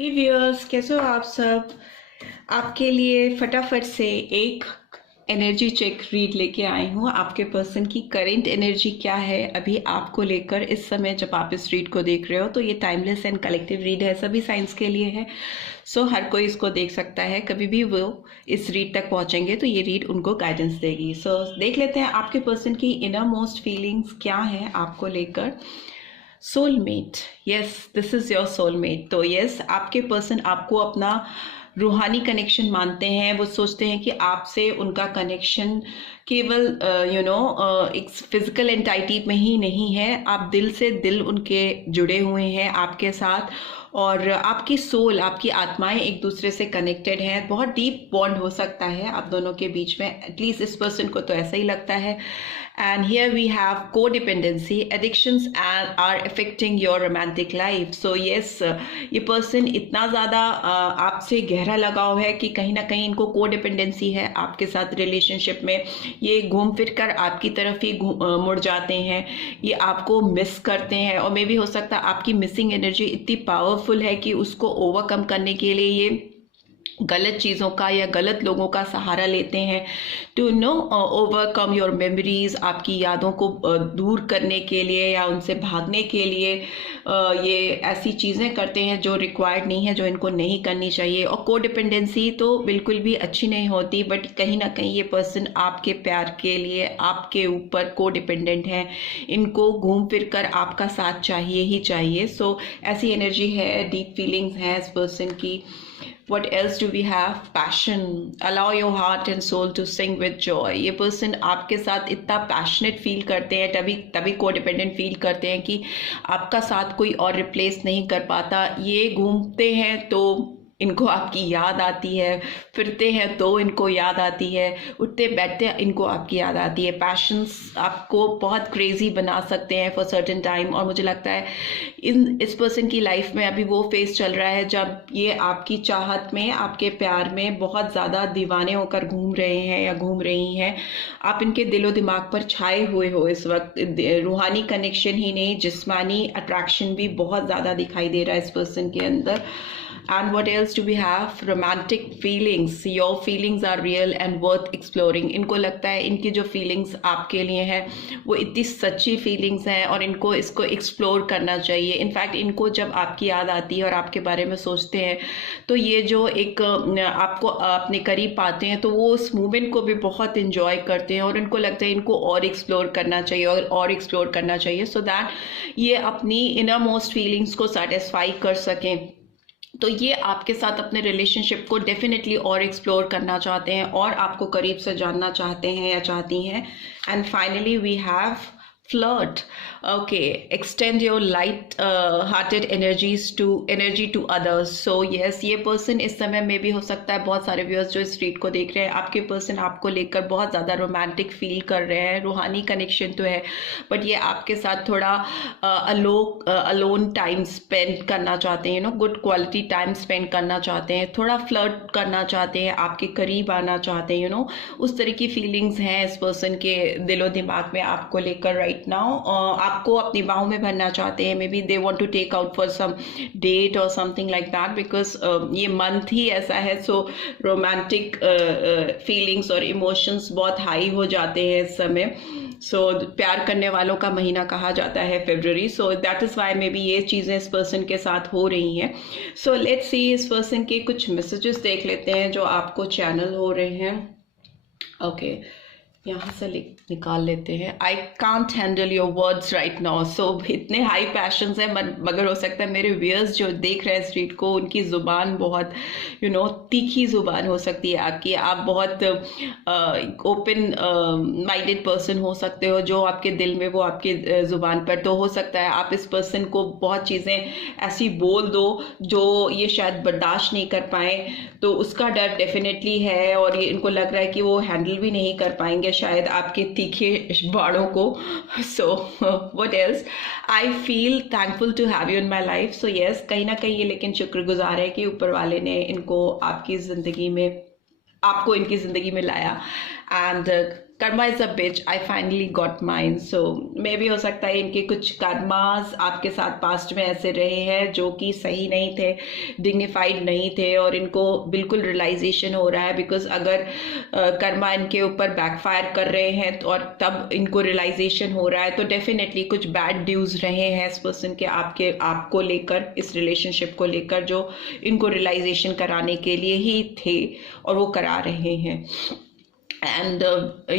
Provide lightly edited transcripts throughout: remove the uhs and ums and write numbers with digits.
हे viewers, कैसे हो आप सब। आपके लिए फटाफट से एक एनर्जी चेक रीड लेके आई हूँ। आपके पर्सन की करेंट एनर्जी क्या है अभी आपको लेकर इस समय जब आप इस रीड को देख रहे हो। तो ये टाइमलेस एंड कलेक्टिव रीड है, सभी साइंस के लिए है। सो हर कोई इसको देख सकता है, कभी भी वो इस रीड तक पहुंचेंगे तो ये रीड उनको गाइडेंस देगी। सो देख लेते हैं आपके पर्सन की इनर मोस्ट फीलिंग्स क्या है आपको लेकर। Soulmate, yes, this is your soulmate. तो यस, आपके पर्सन आपको अपना रूहानी कनेक्शन मानते हैं। वो सोचते हैं कि आपसे उनका कनेक्शन केवल एक फिजिकल एंटाइटी में ही नहीं है। आप दिल से दिल उनके जुड़े हुए हैं आपके साथ, और आपकी सोल, आपकी आत्माएं एक दूसरे से कनेक्टेड हैं। बहुत डीप बॉन्ड हो सकता है आप दोनों के बीच में, एटलीस्ट इस पर्सन को तो ऐसा ही लगता है। And here we have codependency, addictions are affecting your romantic life. So yes, ये person इतना ज़्यादा आपसे गहरा लगाव है कि कहीं ना कहीं इनको कोडिपेंडेंसी है आपके साथ रिलेशनशिप में। ये घूम फिर कर आपकी तरफ ही मुड़ जाते हैं, ये आपको मिस करते हैं। और मे भी हो सकता है आपकी मिसिंग एनर्जी इतनी पावरफुल है कि उसको ओवरकम करने के लिए ये गलत चीज़ों का या गलत लोगों का सहारा लेते हैं टू ओवरकम योर मेमोरीज। आपकी यादों को दूर करने के लिए या उनसे भागने के लिए ये ऐसी चीज़ें करते हैं जो रिक्वायर्ड नहीं है, जो इनको नहीं करनी चाहिए। और कोडिपेंडेंसी तो बिल्कुल भी अच्छी नहीं होती, बट कहीं ना कहीं ये पर्सन आपके प्यार के लिए आपके ऊपर कोडिपेंडेंट है। इनको घूम फिर कर आपका साथ चाहिए ही चाहिए। सो ऐसी एनर्जी है, डीप फीलिंग्स हैं इस पर्सन की। What else do we have? Passion. Allow your heart and soul to sing with joy. ये पर्सन आपके साथ इतना पैशनेट फील करते हैं, तभी कोडिपेंडेंट फील करते हैं कि आपका साथ कोई और रिप्लेस नहीं कर पाता। ये घूमते हैं तो इनको आपकी याद आती है, फिरते हैं तो इनको याद आती है, उठते बैठते इनको आपकी याद आती है। पैशंस आपको बहुत क्रेजी बना सकते हैं फॉर सर्टेन टाइम। और मुझे लगता है इस पर्सन की लाइफ में अभी वो फेज चल रहा है जब ये आपकी चाहत में, आपके प्यार में बहुत ज़्यादा दीवाने होकर घूम रहे हैं या घूम रही हैं। आप इनके दिलो दिमाग पर छाए हुए हो इस वक्त। रूहानी कनेक्शन ही नहीं, जिस्मानी अट्रैक्शन भी बहुत ज़्यादा दिखाई दे रहा है इस पर्सन के अंदर। And what else do we have? Romantic feelings. Your feelings are real and worth exploring. इनको लगता है इनकी जो feelings आपके लिए हैं वो इतनी सच्ची feelings हैं और इनको इसको explore करना चाहिए। इनफैक्ट इनको जब आपकी याद आती है और आपके बारे में सोचते हैं तो ये जो एक आपको अपने करीब पाते हैं तो वो उस मूवमेंट को भी बहुत enjoy करते हैं और इनको लगता है इनको और explore करना चाहिए और explore करना चाहिए, so that ये अपनी inner most feelings को satisfy कर सकें। तो ये आपके साथ अपने रिलेशनशिप को डेफिनेटली और एक्सप्लोर करना चाहते हैं और आपको करीब से जानना चाहते हैं या चाहती हैं। And finally we have flirt. Okay, extend your light hearted energy to others. So yes, ये पर्सन इस समय में भी हो सकता है, बहुत सारे व्यूअर्स जो इस रीड को देख रहे हैं, आपके पर्सन आपको लेकर बहुत ज़्यादा रोमांटिक फील कर रहे हैं। रूहानी कनेक्शन तो है, बट ये आपके साथ थोड़ा अलोन टाइम स्पेंड करना चाहते हैं, गुड क्वालिटी टाइम स्पेंड करना चाहते हैं, थोड़ा फ्लर्ट करना चाहते हैं, आपके करीब आना चाहते हैं, उस तरह की फीलिंग्स हैं इस पर्सन के दिलो दिमाग में आपको लेकर राइट नाउ। आपको अपनी बाहों में भरना चाहते हैं। Maybe they want to take out for some date और समथिंग लाइक दैट, बिकॉज ये मंथ ही ऐसा है। सो रोमांटिक फीलिंग्स और इमोशंस बहुत हाई हो जाते हैं इस समय। सो प्यार करने वालों का महीना कहा जाता है फरवरी। So that is why maybe ये चीज़ें इस पर्सन के साथ हो रही हैं। सो लेट्स सी, इस पर्सन के कुछ मैसेजेस देख लेते हैं जो आपको चैनल हो रहे हैं। ओके, यहाँ से निकाल लेते हैं। I can't handle your words right now. So इतने हाई पैशंस हैं, मगर हो सकता है मेरे व्यूअर्स जो देख रहे हैं इस रीड को, उनकी ज़ुबान बहुत तीखी ज़ुबान हो सकती है आपकी। आप बहुत ओपन माइंडेड पर्सन हो सकते हो, जो आपके दिल में वो आपके ज़ुबान पर। तो हो सकता है आप इस पर्सन को बहुत चीज़ें ऐसी बोल दो जो ये शायद बर्दाश्त नहीं कर पाए, तो उसका डर डेफिनेटली है। और ये इनको लग रहा है कि वो हैंडल भी नहीं कर पाएंगे शायद आपके तीखे बाड़ों को। So what else, I feel thankful to have you in my life. So yes, कहीं ना कहीं ये लेकिन शुक्रगुजार है कि ऊपर वाले ने आपको इनकी जिंदगी में लाया। And karma is a bitch, I finally got mine. So मे भी हो सकता है इनके कुछ कर्मास आपके साथ पास्ट में ऐसे रहे हैं जो कि सही नहीं थे, डिग्निफाइड नहीं थे, और इनको बिल्कुल रियलाइजेशन हो रहा है। बिकॉज अगर कर्मा इनके ऊपर बैकफायर कर रहे हैं तो, और तब इनको रियलाइजेशन हो रहा है, तो डेफिनेटली कुछ बैड ड्यूज रहे हैं इस पर्सन के आपको लेकर, इस रिलेशनशिप को लेकर, जो इनको रियलाइजेशन कराने के लिए ही थे और वो करा रहे हैं। And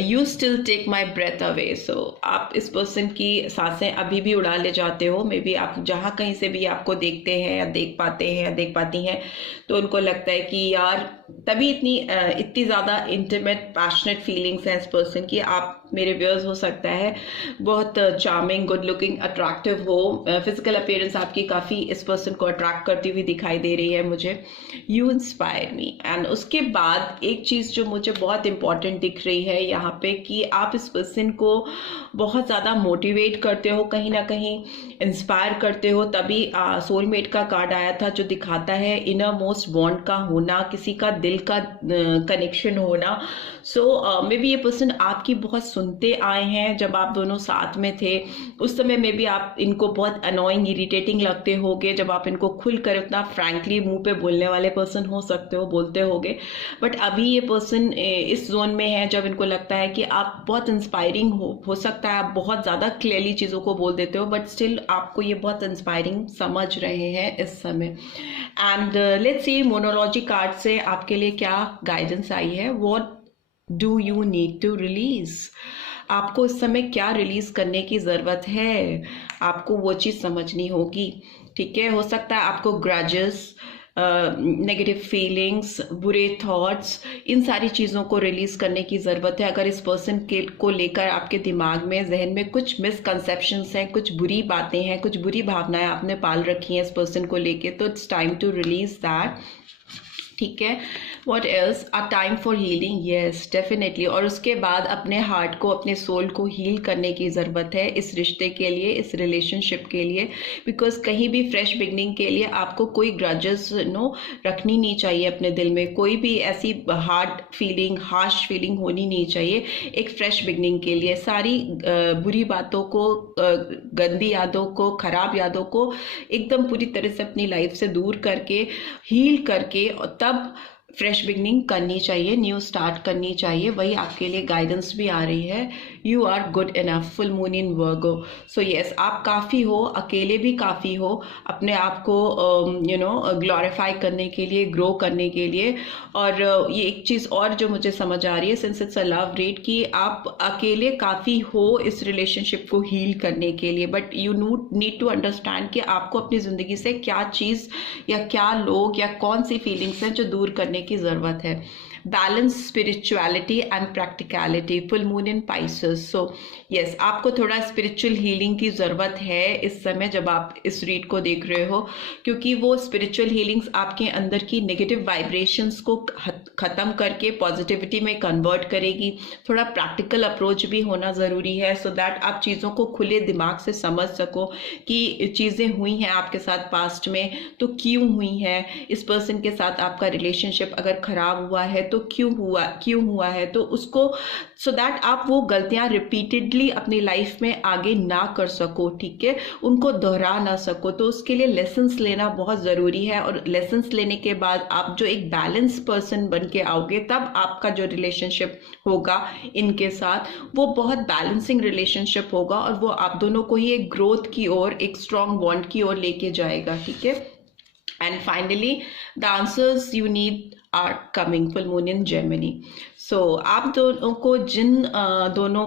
you still take my breath away. So आप इस पर्सन की सांसें अभी भी उड़ा ले जाते हो। मे बी आप जहाँ कहीं से भी आपको देखते हैं या देख पाते हैं या देख पाती हैं, तो उनको लगता है कि यार, तभी इतनी ज़्यादा इंटीमेट पैशनेट फीलिंग्स हैं इस पर्सन की। आप मेरे व्यूअर्स हो सकता है बहुत चार्मिंग, गुड लुकिंग, अट्रैक्टिव हो, फिजिकल अपीयरेंस आपकी काफ़ी इस पर्सन को अट्रैक्ट करती हुई दिखाई दे रही है मुझे। You inspire me. एंड उसके बाद एक चीज़ जो मुझे बहुत इंपॉर्टेंट दिख रही है यहाँ पे, कि आप इस पर्सन को बहुत ज़्यादा मोटिवेट करते हो, कहीं ना कहीं इंस्पायर करते हो। तभी सोलमेट का कार्ड आया था जो दिखाता है इनर मोस्ट बॉन्ड का होना, किसी का दिल का कनेक्शन होना। सो मे बी ये पर्सन आपकी बहुत सुनते आए हैं। जब आप दोनों साथ में थे उस समय में भी आप इनको बहुत अनोइंग, इरिटेटिंग लगते होगे। जब आप इनको खुलकर उतना फ्रैंकली मुंह पे बोलने वाले पर्सन हो सकते हो, बोलते होगे। बट अभी ये पर्सन इस जोन में है जब इनको लगता है कि आप बहुत इंस्पायरिंग हो सकता है आप बहुत ज़्यादा क्लियरली चीज़ों को बोल देते हो, बट स्टिल आपको ये बहुत इंस्पायरिंग समझ रहे हैं इस समय। एंड लेट्स सी मोनोलॉजी कार्ड से आपके लिए क्या गाइडेंस आई है। What do you need to release? आपको इस समय क्या रिलीज करने की ज़रूरत है, आपको वो चीज़ समझनी होगी। ठीक है, हो सकता है आपको ग्रजेस, नेगेटिव फीलिंग्स, बुरे थॉट्स, इन सारी चीज़ों को रिलीज़ करने की ज़रूरत है। अगर इस पर्सन को लेकर आपके दिमाग में, जहन में कुछ मिसकंसेप्शंस हैं, कुछ बुरी बातें हैं, कुछ बुरी भावनाएं आपने पाल रखी हैं इस पर्सन को लेके, तो it's time to release that. ठीक है, what else? A time for healing, yes definitely. और उसके बाद अपने हार्ट को, अपने सोल को हील करने की ज़रूरत है इस रिश्ते के लिए, इस रिलेशनशिप के लिए। बिकॉज कहीं भी फ्रेश बिगनिंग के लिए आपको कोई ग्रजेस रखनी नहीं चाहिए अपने दिल में। कोई भी ऐसी हार्ड फीलिंग, हार्श फीलिंग होनी नहीं चाहिए एक फ्रेश बिगनिंग के लिए। सारी बुरी बातों को, गंदी यादों को, खराब यादों को एकदम पूरी तरह से अपनी लाइफ से दूर करके, हील करके, और तब फ्रेश बिगनिंग करनी चाहिए, न्यू स्टार्ट करनी चाहिए। वही आपके लिए गाइडेंस भी आ रही है। You are good enough, full moon in Virgo. So yes, आप काफ़ी हो, अकेले भी काफ़ी हो अपने आप को ग्लोरीफाई करने के लिए, ग्रो करने के लिए। और ये एक चीज़ और जो मुझे समझ आ रही है, since it's a love read, कि आप अकेले काफ़ी हो इस रिलेशनशिप को हील करने के लिए। But you need to understand कि आपको अपनी ज़िंदगी से क्या चीज़ या क्या लोग या कौन सी फीलिंग्स हैं जो दूर करने की ज़रूरत है। Balance, spirituality and practicality, full moon in Pisces. So yes, आपको थोड़ा स्पिरिचुअल हीलिंग की ज़रूरत है इस समय जब आप इस रीड को देख रहे हो, क्योंकि वो स्पिरिचुअल हीलिंग्स आपके अंदर की नेगेटिव वाइब्रेशंस को ख़त्म करके पॉजिटिविटी में कन्वर्ट करेगी। थोड़ा प्रैक्टिकल अप्रोच भी होना ज़रूरी है, सो दैट आप चीज़ों को खुले दिमाग से समझ सको कि चीज़ें हुई हैं आपके साथ पास्ट में तो क्यों हुई हैं। इस पर्सन के साथ आपका रिलेशनशिप अगर ख़राब हुआ है तो क्यों हुआ है, तो उसको, सो दैट आप वो गलतियां रिपीटेडली अपनी लाइफ में आगे ना कर सको। ठीक है, उनको दोहरा ना सको, तो उसके लिए लेसन्स लेना बहुत ज़रूरी है। और लेसन्स लेने के बाद आप जो एक बैलेंस पर्सन बन के आओगे, तब आपका जो रिलेशनशिप होगा इनके साथ वो बहुत बैलेंसिंग रिलेशनशिप होगा, और वो आप दोनों को ही एक ग्रोथ की ओर, एक स्ट्रॉन्ग बॉन्ड की ओर लेके जाएगा। ठीक है, and finally the answers you need are coming, full moon in Gemini. So आप दोनों को दोनों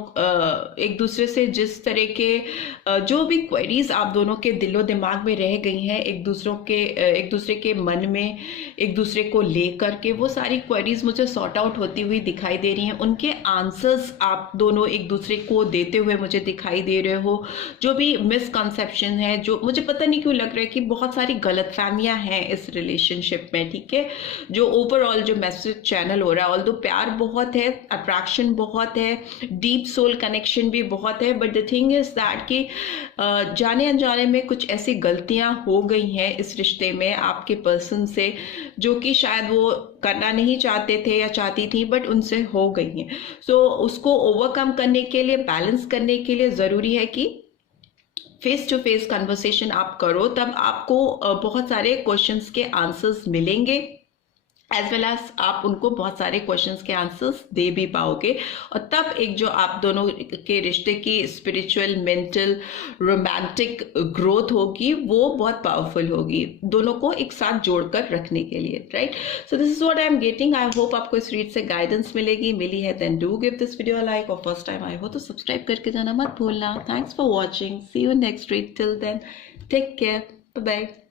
एक दूसरे से जिस तरह के जो भी क्वेरीज आप दोनों के दिलो दिमाग में रह गई हैं, एक दूसरे के मन में, एक दूसरे को लेकर के, वो सारी क्वेरीज मुझे सॉर्ट आउट होती हुई दिखाई दे रही हैं। उनके आंसर्स आप दोनों एक दूसरे को देते हुए मुझे दिखाई दे रहे हो। जो भी मिसकंसेप्शन है, जो मुझे पता नहीं क्यों लग रहा है कि बहुत सारी गलतफहमियां हैं इस रिलेशनशिप में, ठीक है, जो ओवर ओवरऑल जो मैसेज चैनल हो रहा है, ऑल्दो प्यार बहुत है, अट्रैक्शन बहुत है, डीप सोल कनेक्शन भी बहुत है, but the thing is that कि जाने अनजाने में कुछ ऐसी गलतियां हो गई हैं इस रिश्ते में आपके पर्सन से, जो कि शायद वो करना नहीं चाहते थे या चाहती थी, बट उनसे हो गई हैं। सो उसको ओवरकम करने के लिए, बैलेंस करने के लिए ज़रूरी है कि फेस टू फेस कन्वर्सेशन आप करो, तब आपको बहुत सारे क्वेश्चंस के आंसर्स मिलेंगे, एज वेल एज आप उनको बहुत सारे क्वेश्चंस के आंसर्स दे भी पाओगे, और तब एक जो आप दोनों के रिश्ते की स्पिरिचुअल, मेंटल, रोमांटिक ग्रोथ होगी, वो बहुत पावरफुल होगी दोनों को एक साथ जोड़कर रखने के लिए, right? So this is what I am getting. I hope आपको इस रीड से गाइडेंस मिलेगी। मिली है then do give this video a like, और फर्स्ट टाइम आए हो तो सब्सक्राइब करके जाना मत भूलना। Thanks for watching, see you next read, till then take care, bye bye.